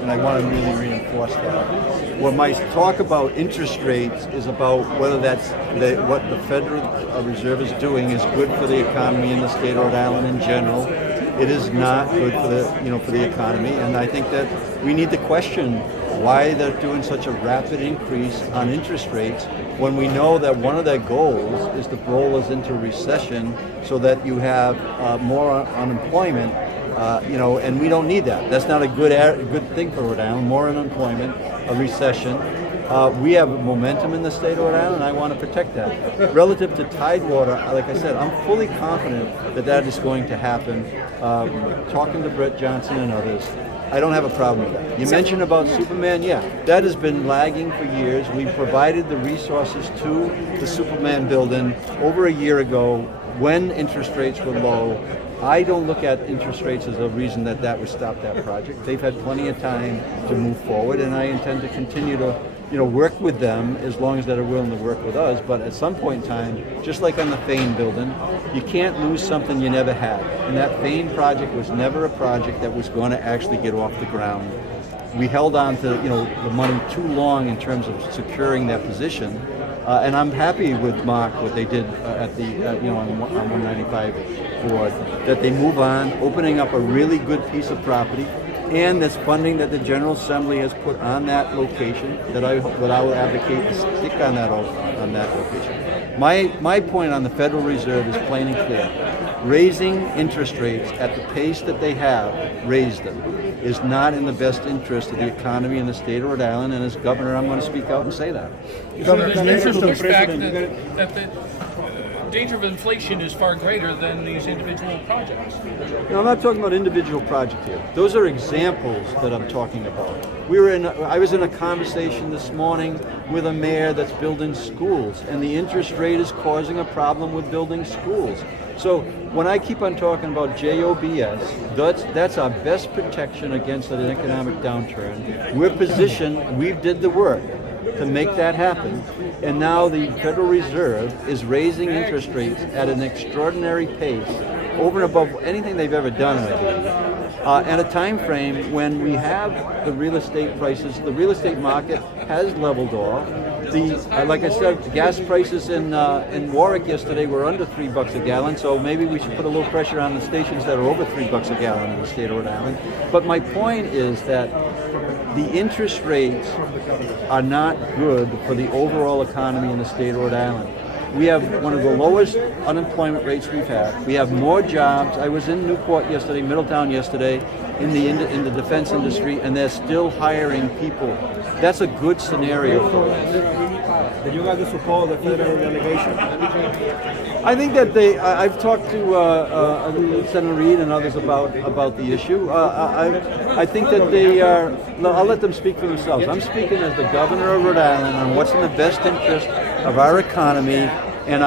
and I want to really reinforce that. What my talk about interest rates is about whether that's what the Federal Reserve is doing is good for the economy in the state of Rhode Island in general. It is not good for the economy, and I think that we need to question why they're doing such a rapid increase on interest rates when we know that one of their goals is to roll us into a recession so that you have more unemployment, and we don't need that. That's not a good thing for Rhode Island, more unemployment, a recession. We have momentum in the state of Rhode Island, and I want to protect that. Relative to Tidewater, like I said, I'm fully confident that that is going to happen. Talking to Brett Johnson and others, I don't have a problem with that. You mentioned about Superman, yeah, that has been lagging for years. We provided the resources to the Superman building over a year ago when interest rates were low. I don't look at interest rates as a reason that would stop that project. They've had plenty of time to move forward, and I intend to continue to work with them as long as they're willing to work with us. But at some point in time, just like on the Fane building, you can't lose something you never had. And that Fane project was never a project that was going to actually get off the ground. We held on to the money too long in terms of securing that position. And I'm happy with Mark, what they did at the on 195 board, that they move on, opening up a really good piece of property. And this funding that the General Assembly has put on that location, that I will advocate to stick on that location. My point on the Federal Reserve is plain and clear. Raising interest rates at the pace that they have raised them is not in the best interest of the economy in the state of Rhode Island, and as governor, I'm going to speak out and say that. So there's pushback that the danger of inflation is far greater than these individual projects. No, I'm not talking about individual projects here. Those are examples that I'm talking about. I was in a conversation this morning with a mayor that's building schools, and the interest rate is causing a problem with building schools. So when I keep on talking about JOBS, that's our best protection against an economic downturn. We're positioned, we did the work to make that happen, and now the Federal Reserve is raising interest rates at an extraordinary pace, over and above anything they've ever done, I believe, at a time frame when we have the real estate prices, the real estate market has leveled off. Like I said, the gas prices in Warwick yesterday were under $3 a gallon, so maybe we should put a little pressure on the stations that are over $3 a gallon in the state of Rhode Island. But my point is that the interest rates are not good for the overall economy in the state of Rhode Island. We have one of the lowest unemployment rates we've had. We have more jobs. I was in Newport yesterday, Middletown yesterday, in the defense industry, and they're still hiring people. That's a good scenario for us. Did you guys support the federal delegation? I think that I've talked to Senator Reid and others about the issue. I think that they are. I'll let them speak for themselves. I'm speaking as the governor of Rhode Island on what's in the best interest of our economy, and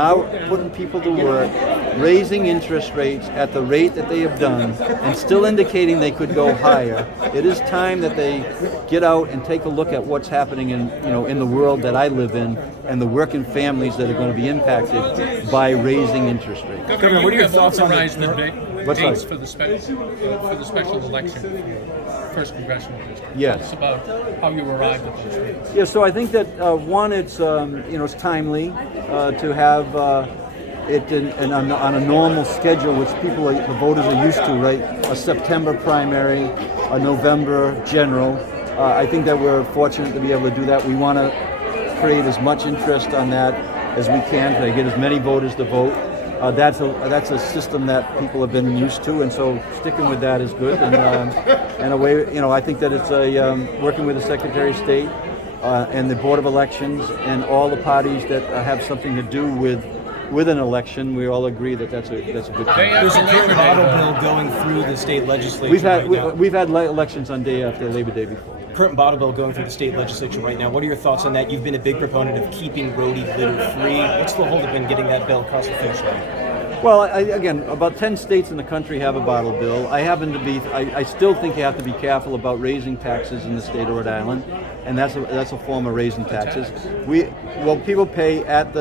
putting people to work, raising interest rates at the rate that they have done, and still indicating they could go higher. It is time that they get out and take a look at what's happening in the world that I live in, and the working families that are going to be impacted by raising interest rates. Governor, what are your thoughts on the dates for the special election, first congressional district? Yes. Tell us about how you arrived at those dates. Yeah, so I think that one, it's timely to have it on a normal schedule, which the voters are used to, right? A September primary, a November general. I think that we're fortunate to be able to do that. We want to create as much interest on that as we can to get as many voters to vote. That's a system that people have been used to, and so sticking with that is good. And a way, I think that it's working with the Secretary of State and the Board of Elections and all the parties that have something to do with an election. We all agree that that's a good thing. There's a current model bill going through the state legislature. We've had elections on day after Labor Day before. Current bottle bill going through the state legislature right now. What are your thoughts on that? You've been a big proponent of keeping roadie litter free. What's the holdup in getting that bill across the finish line? Well, again, about 10 states in the country have a bottle bill. I still think you have to be careful about raising taxes in the state of Rhode Island, and that's a form of raising taxes. People pay at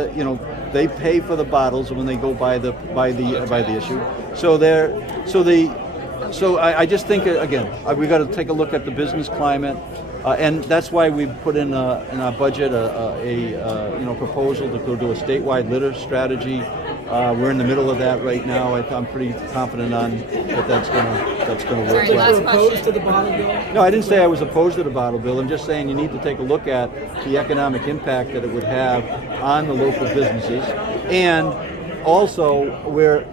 they pay for the bottles when they go by the issue. So So I just think, again, we got to take a look at the business climate, and that's why we put in our budget a proposal to go do a statewide litter strategy. We're in the middle of that right now. I'm pretty confident on that's going to work. Sorry, last Opposed to the bottle bill? No, I didn't say I was opposed to the bottle bill. I'm just saying you need to take a look at the economic impact that it would have on the local businesses, and also we're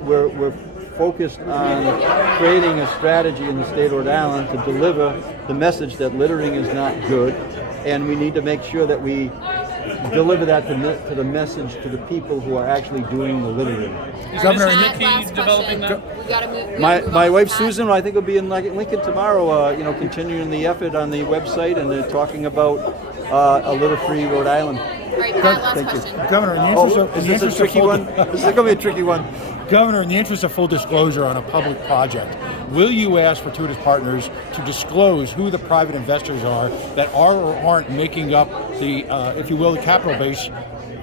focused on creating a strategy in the state of Rhode Island to deliver the message that littering is not good, and we need to make sure that we deliver that to the message to the people who are actually doing the littering. Governor, Matt, McKee last developing question. that? We gotta move. My wife Susan, I think, will be in Lincoln tomorrow. Continuing the effort on the website, and they're talking about a litter-free Rhode Island. All right, Matt, last Thank you. question. Governor, in the interest of, Is this a tricky one? This is going to be a tricky one. Governor, in the interest of full disclosure on a public project, will you ask Fortuitous Partners to disclose who the private investors are that are or aren't making up the, if you will, the capital base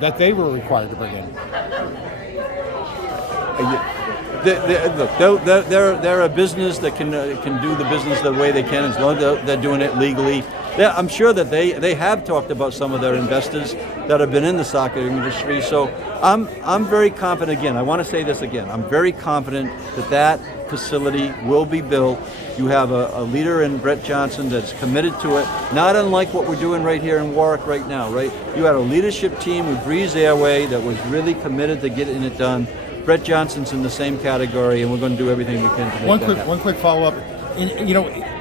that they were required to bring in? Look, they're a business that can do the business the way they can as long as they're doing it legally. I'm sure that they have talked about some of their investors that have been in the soccer industry. So I'm very confident. Again, I want to say this again. I'm very confident that facility will be built. You have a leader in Brett Johnson that's committed to it, not unlike what we're doing right here in Warwick right now, right? You had a leadership team with Breeze Airway that was really committed to getting it done. Brett Johnson's in the same category, and we're going to do everything we can to make that happen. One quick follow-up.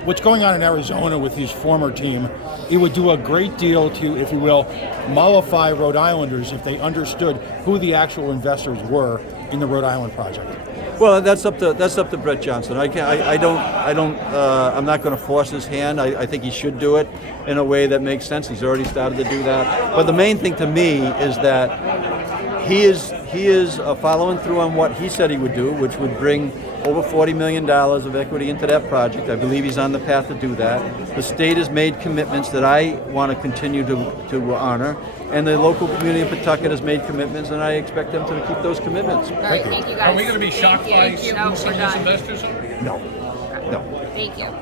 What's going on in Arizona with his former team, it would do a great deal to, if you will, mollify Rhode Islanders if they understood who the actual investors were in the Rhode Island project. Well, that's up to Brett Johnson. I'm not going to force his hand. I think he should do it in a way that makes sense. He's already started to do that. But the main thing to me is that he is following through on what he said he would do, which would bring over $40 million of equity into that project. I believe he's on the path to do that. The state has made commitments that I want to continue to honor, and the local community of Pawtucket has made commitments, and I expect them to keep those commitments. All right, thank you guys. Are we going to be shocked by Thank you. who some of these investors are? No. Thank you.